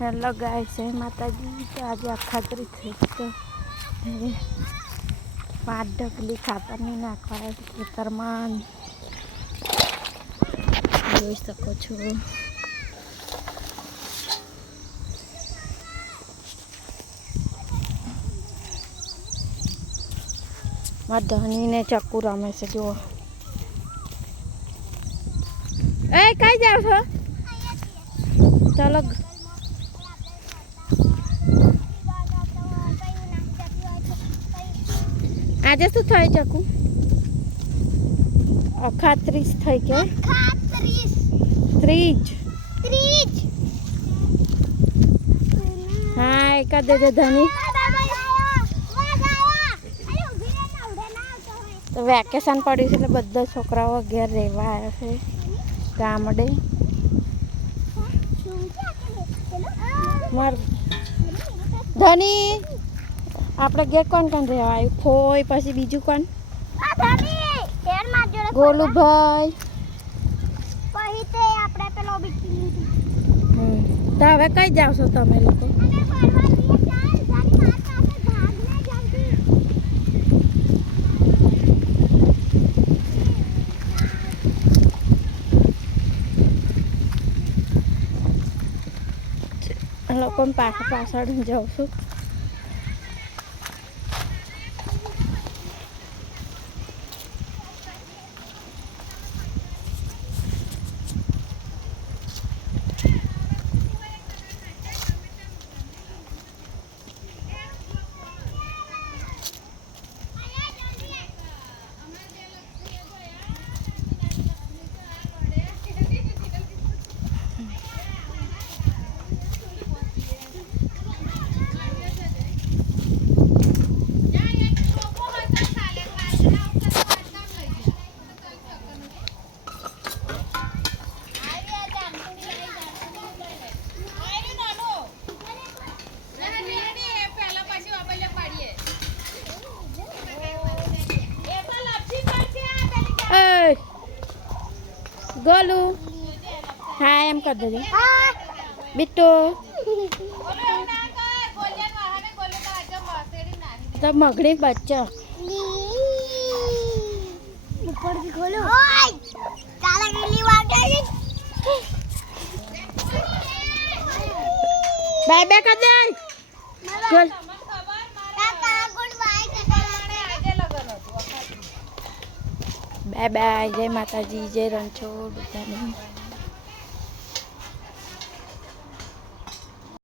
Hello guys, जय माता जी। तो आज अखात्री थी तो 5 ढकली खातर नहीं नाखवा खेतर में જોઈ શકો છો। મારા ધણીને ચક્કુ રમે છે જુઓ। એ કઈ જાવ છો? ચાલો આજે શું થાય ચક્કુ? અખાત્રીસ થઈ કે ત્રીજ હા એક દે દે ધણી। તો વેકેશન પડ્યું છે એટલે બધા છોકરાઓ ઘેર રહેવા આવ્યા છે ગામડે। માર ધણી આપણે ઘેર કોણ કોણ રહેવા આવ્યું? ફોઈ પછી બીજું કોણ? ગોલુભાઈ તો હવે કઈ જાવ છો તમે લોકો? લોકો પાછળ જાઉં છું। गोलू हाँ एम कर दे बिट्टू तब मगड़ी बच्चा ऊपर भी खोलो बाय बाय कर दे बाय बाय। जय माता जी, जय रणछोड़।